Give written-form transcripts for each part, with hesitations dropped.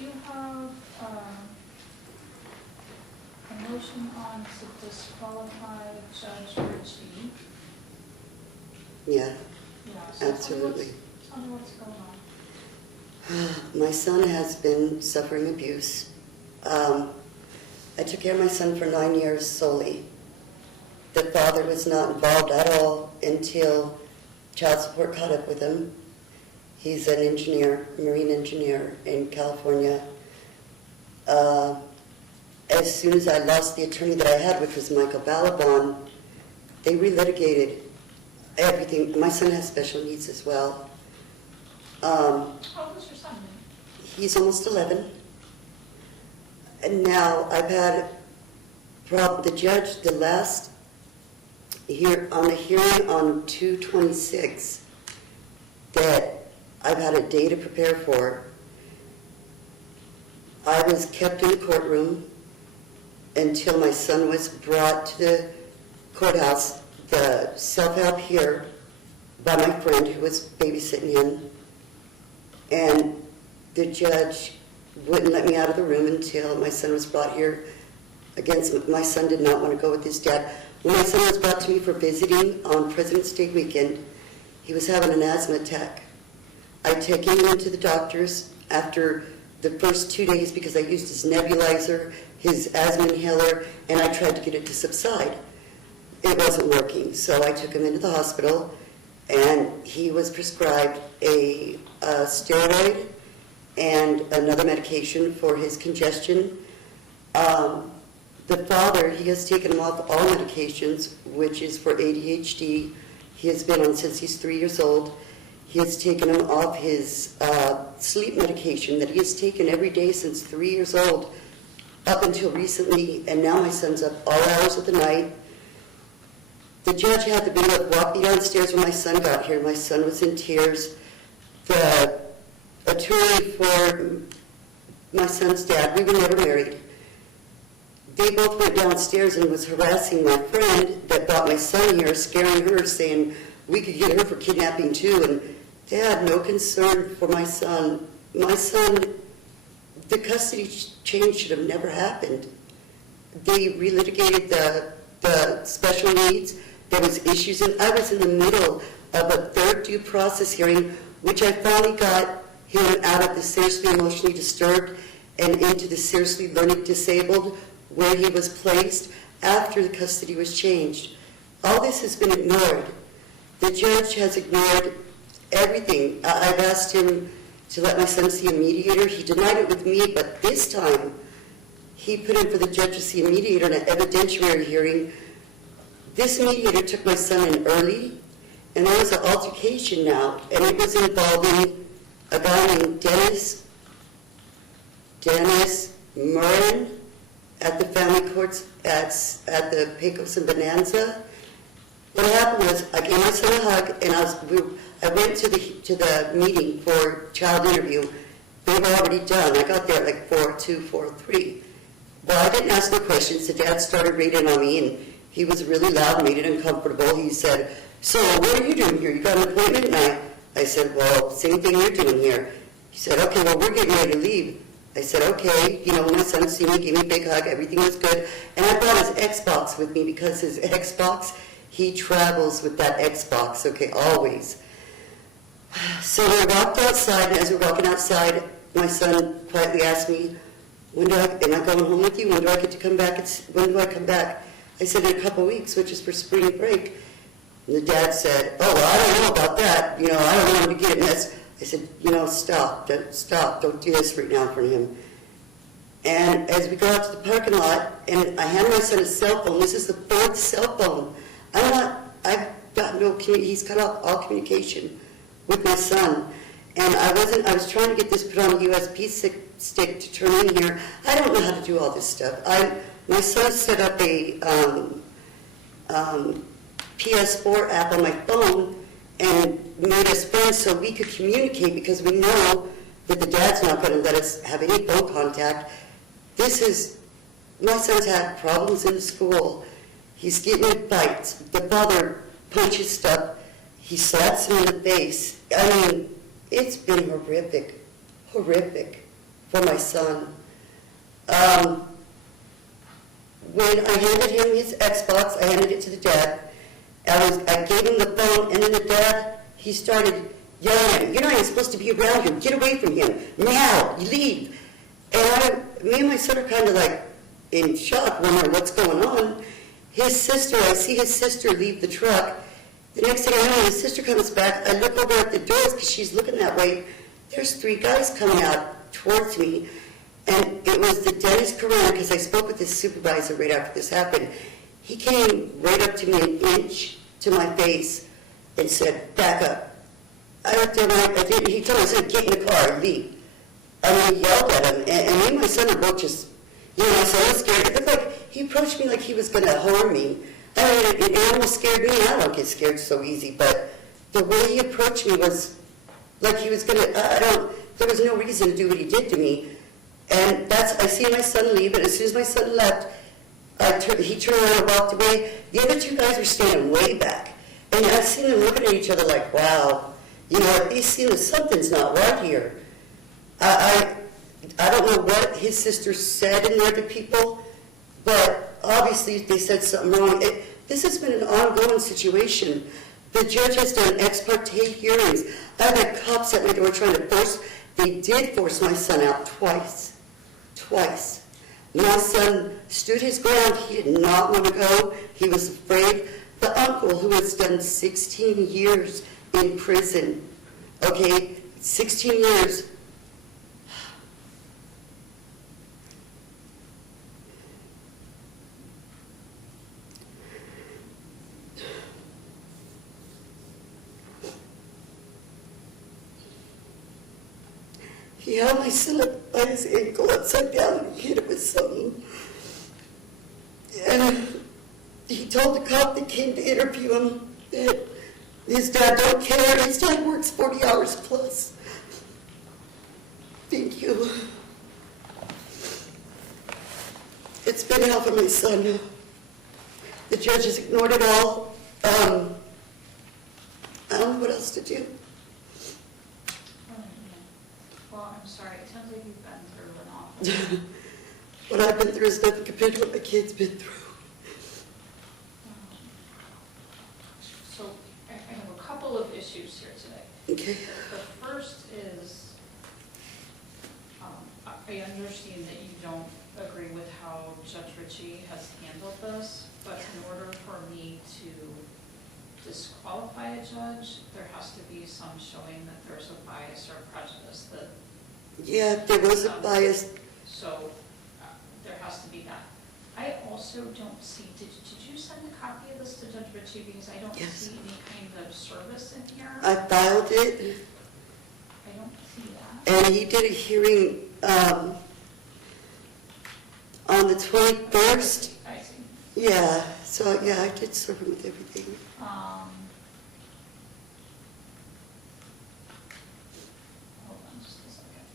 you have a motion on to disqualify Judge Ritchie. Yeah, Yeah, so absolutely. Tell me what's going on. My son has been suffering abuse. I took care of my son for 9 years solely. The father was not involved at all until child support caught up with him. He's an engineer, marine engineer in California. As soon as I lost the attorney that I had, which was Michael Balaban, they relitigated everything. My son has special needs as well. How old is your son? He's almost 11. And now I've had the judge, the last on the hearing on 2/26 that I've had a day to prepare for. I was kept in the courtroom until my son was brought to the courthouse, the self-help here, by my friend who was babysitting him. And the judge wouldn't let me out of the room until my son was brought here. My son did not want to go with his dad. When my son was brought to me for visiting on President's Day weekend, he was having an asthma attack. I took him into the doctors after the first 2 days because I used his nebulizer, his asthma inhaler, and I tried to get it to subside. It wasn't working, so I took him into the hospital, and he was prescribed a steroid and another medication for his congestion. The father, he has taken him off all medications, which is for ADHD. He has been on since he's 3 years old. He has taken him off his sleep medication that he has taken every day since 3 years old up until recently, and now my son's up all hours of the night. The judge had the video walk me downstairs when my son got here. My son was in tears. The attorney for my son's dad, we were never married. They both went downstairs and was harassing my friend that brought my son here, scaring her, saying we could get her for kidnapping too. And they had no concern for my son. My son, the custody change should have never happened. They relitigated the special needs. There was issues, and I was in the middle of a third due process hearing, which I finally got him out of the seriously emotionally disturbed and into the seriously learning disabled, where he was placed after the custody was changed. All this has been ignored. The judge has ignored everything. I've asked him to let my son see a mediator. He denied it with me, but this time he put in for the judge to see a mediator in an evidentiary hearing. This mediator took my son in early, and there was an altercation now, and it was involving a guy named Dennis Murren at the family courts at the Pecos and Bonanza. What happened was I gave my son a hug, and I went to the meeting for child interview. They were already done. I got there at like 4:02, 4:03. Well, I didn't ask no questions. The dad started reading on me, and he was really loud, made it uncomfortable. He said, "So what are you doing here? You got an appointment?" And I said, "Well, same thing you're doing here." He said, "Okay, well, we're getting ready to leave." I said, "Okay." You know, when my son see me, gave me a big hug, everything was good. And I brought his Xbox with me because his Xbox, he travels with that Xbox, okay, always. So we walked outside, and as we were walking outside, my son quietly asked me, am I going home with you? When do I get to come back? When do I come back? I said, in a couple weeks, which is for spring break. And the dad said, "Oh, well, I don't know about that. You know, I don't want him to get in this." I said, "Stop, don't do this right now in front of him." And as we go out to the parking lot, and I hand my son a cell phone. This is the 4th cell phone. I've got no, he's cut off all communication with my son. And I was trying to get this put on a USB stick to turn in here. I don't know how to do all this stuff. My son set up a PS4 app on my phone and made us friends so we could communicate, because we know that the dad's not going to let us have any phone contact. My son's had problems in school. He's getting in fights. The father punches stuff. He slaps him in the face. I mean, it's been horrific. for my son. When I handed him his Xbox, I handed it to the dad. I gave him the phone, and then the dad, he started yelling at me, "You're not even supposed to be around him. Get away from him. Now, you leave." And me and my son are kind of like in shock, wondering what's going on. His sister, I see his sister leave the truck. The next thing I know, his sister comes back. I look over at the doors because she's looking that way. There's 3 guys coming out towards me. And it was the Dennis Corona, because I spoke with his supervisor right after this happened. He came right up to me an inch to my face and said, "Back up." I looked at him, he told me, I said, "Get in the car and leave." I yelled at him, and me and my son are both just, so I was scared. It looked like he approached me like he was going to harm me. I mean, it almost scared me. I don't get scared so easy, but the way he approached me was like he was going to, there was no reason to do what he did to me. And I see my son leave, and as soon as my son left, he turned around and walked away. The other 2 guys were standing way back. And I seen them looking at each other like, wow, at least something's not right here. I don't know what his sister said in there to people, but obviously they said something wrong. This has been an ongoing situation. The judge has done ex parte hearings. I've had cops at my door trying to they did force my son out twice. My son stood his ground. He did not want to go. He was afraid. The uncle, who has done 16 years in prison, 16 years. He held my son up by his ankle upside down and hit him with something. And he told the cop that came to interview him that his dad don't care. His dad works 40 hours plus. Thank you. It's been hell for my son. The judge has ignored it all. I don't know what else to do. Well, I'm sorry. It sounds like you've been through an awful lot. What I've been through is nothing compared to what my kid's been through. So I have a couple of issues here today. Okay. The first is, I understand that you don't agree with how Judge Ritchie has handled this, but in order for me to disqualify a judge, there has to be some showing that there's a bias or prejudice that. Yeah, there was a bias. So there has to be that. I also don't see, did you send a copy of this to Judge Ritchie? Because I don't see any kind of service in here. I filed it. I don't see that. And he did a hearing on the 21st. I see. Yeah, so yeah, I did serve him with everything. Hold on just a second.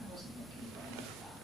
I wasn't looking for any of that.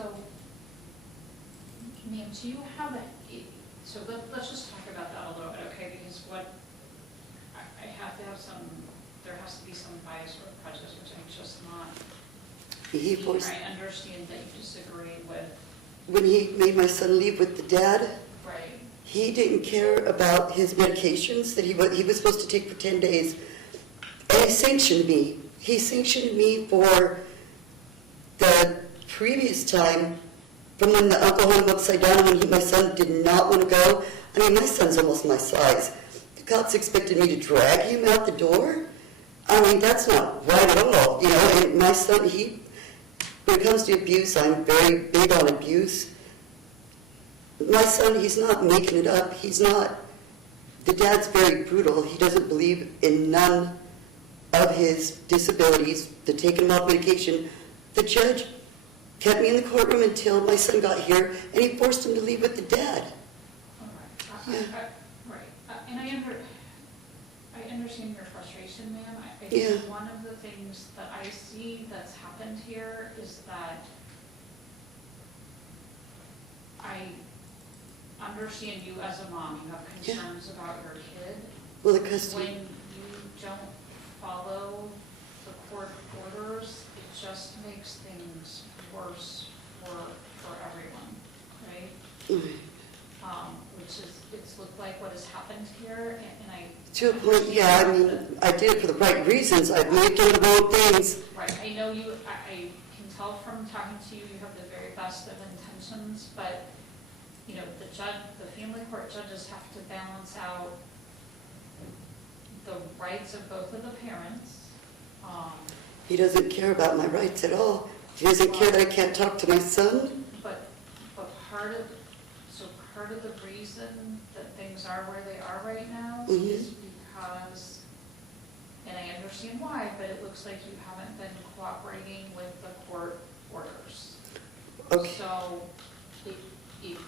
So, ma'am, do you have so let's just talk about that a little bit, okay? Because I have to have there has to be some bias or prejudice, which I'm just not. I understand that you disagree with. When he made my son leave with the dad, right. He didn't care about his medications that he was supposed to take for 10 days. And he sanctioned me. He sanctioned me for the previous time, from when the uncle hung him upside down when my son did not want to go. I mean, my son's almost my size. The cops expected me to drag him out the door? I mean, that's not right at all, you know. And my son, when it comes to abuse, I'm very big on abuse. My son, he's not making it up. The dad's very brutal. He doesn't believe in none of his disabilities. They're taking him off medication. The judge kept me in the courtroom until my son got here, and he forced him to leave with the dad. All right. Right. And I understand your frustration, ma'am. I think one of the things that I see that's happened here is that I understand you as a mom. You have concerns about your kid. Well, the custody. When you don't follow the court orders, it just makes things worse for everyone, right? It's looked like what has happened here, and I. To a point, yeah. I mean, I did it for the right reasons. I may have done the wrong things. Right. I know you. I can tell from talking to you, you have the very best of intentions, but you know, the family court judges have to balance out the rights of both of the parents. He doesn't care about my rights at all. He doesn't care that I can't talk to my son. But part of the reason that things are where they are right now is because, and I understand why, but it looks like you haven't been cooperating with the court orders. Okay. So it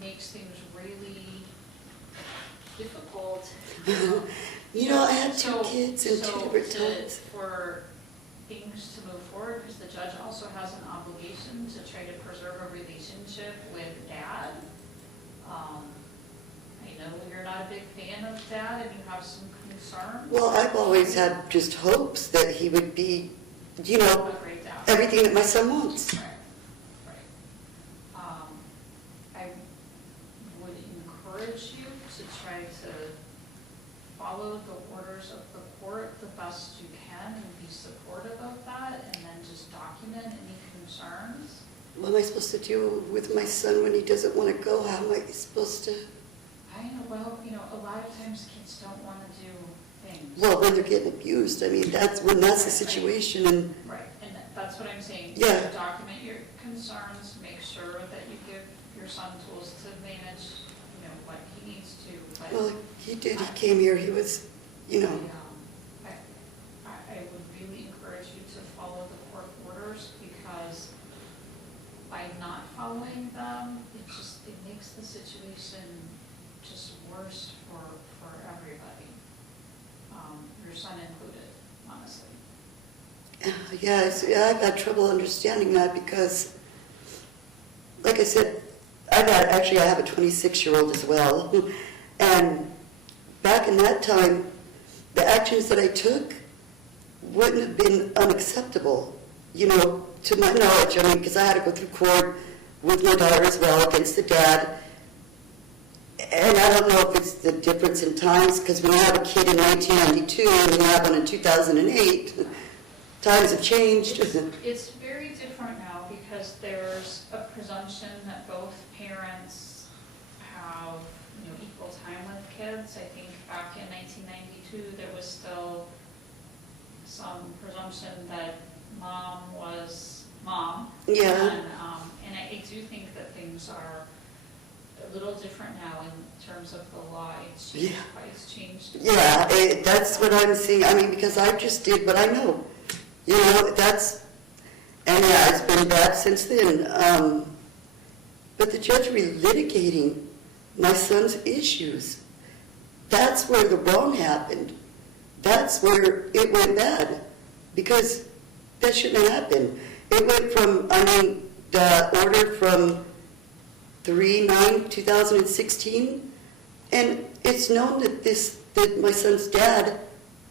makes things really difficult. You know, I had two kids and two different times. For things to move forward, because the judge also has an obligation to try to preserve a relationship with dad. I know you're not a big fan of dad and you have some concerns. Well, I've always had just hopes that he would be, you know, A great dad. everything that my son wants. Right. I would encourage you to try to follow the orders of the court the best you can and be supportive of that, and then just document any concerns. What am I supposed to do with my son when he doesn't want to go? How am I supposed to? I know, well, you know, a lot of times kids don't want to do things. Well, when they're getting abused, I mean, that's the situation. And right, and that's what I'm saying. Yeah. Document your concerns, make sure that you give your son tools to manage, you know, what he needs to. But well, he did. He came here. He was, you know. I would really encourage you to follow the court orders, because by not following them, it makes the situation just worse for everybody, your son included, honestly. Yeah, I've had trouble understanding that because, like I said, I have a 26-year-old as well, and back in that time, the actions that I took wouldn't have been unacceptable, you know, to my knowledge. I mean, because I had to go through court with my daughter as well against the dad. And I don't know if it's the difference in times, because when you have a kid in 1992 and you have one in 2008, times have changed. It's very different now, because there's a presumption that both parents have, you know, equal time with kids. I think back in 1992, there was still some presumption that mom was mom. Yeah. And I do think that things are a little different now in terms of the law. It's changed. Yeah, that's what I'm seeing. I mean, because I just did what I know. You know, and yeah, it's been bad since then. But the judge relitigating my son's issues, that's where the wrong happened. That's where it went bad, because that shouldn't have happened. It went from, I mean, the order from 3/9/2016, and it's known that my son's dad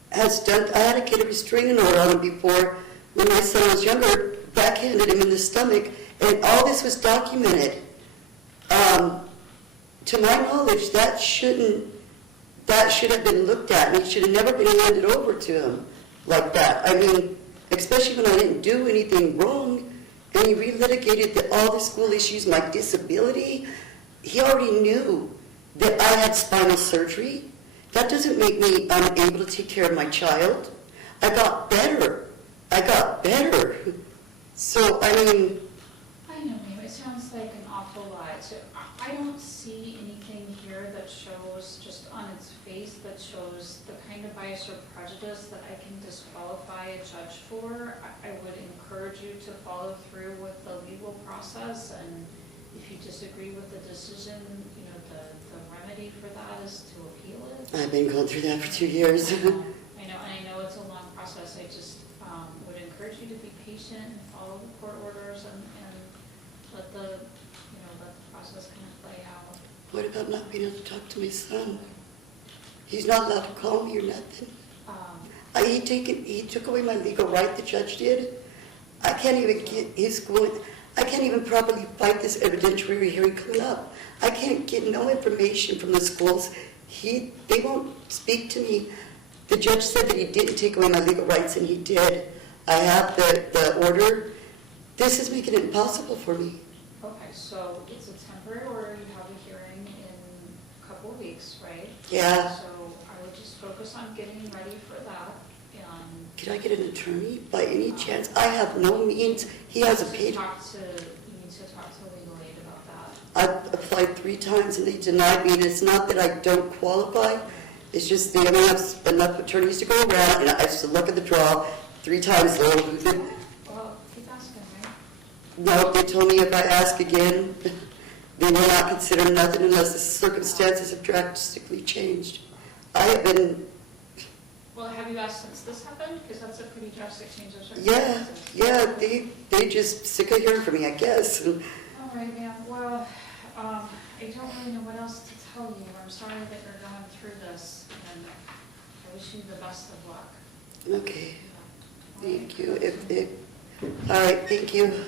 has done, I had to get a restraining order on him before, when my son was younger, backhanded him in the stomach, and all this was documented. To my knowledge, that should have been looked at, and it should have never been handed over to him like that. I mean, especially when I didn't do anything wrong, and he relitigated all the school issues, my disability. He already knew that I had spinal surgery. That doesn't make me unable to take care of my child. I got better. So, I mean, I know, ma'am, it sounds like an awful lot. So I don't see anything here that shows, just on its face, that shows the kind of bias or prejudice that I can disqualify a judge for. I would encourage you to follow through with the legal process, and if you disagree with the decision, you know, the remedy for that is to appeal it. I've been going through that for 2 years. I know, and I know it's a long process. I just would encourage you to be patient and follow the court orders and let the process kind of play out. What about not being able to talk to my son? He's not allowed to call me or nothing. He took away my legal right, the judge did. I can't even get his school. I can't even properly fight this evidentiary hearing coming up. I can't get no information from the schools. They won't speak to me. The judge said that he didn't take away my legal rights, and he did. I have the order. This is making it impossible for me. Okay, so it's a temporary order. You have a hearing in a couple of weeks, right? Yeah. So I would just focus on getting ready for that. Can I get an attorney by any chance? I have no means. He has a paid. You need to talk to legal aid about that. I've applied 3 times and they denied me, and it's not that I don't qualify. It's just they don't have enough attorneys to go around, and I just look at the draw 3 times. Well, keep asking, right? No, they told me if I ask again, they will not consider nothing unless the circumstances have drastically changed. I have been. Well, have you asked since this happened? Because that's a pretty drastic change of circumstances. Yeah, they just sick of hearing from me, I guess. All right, ma'am. Well, I don't really know what else to tell you. I'm sorry that you're going through this, and I wish you the best of luck. Okay, thank you. All right, thank you.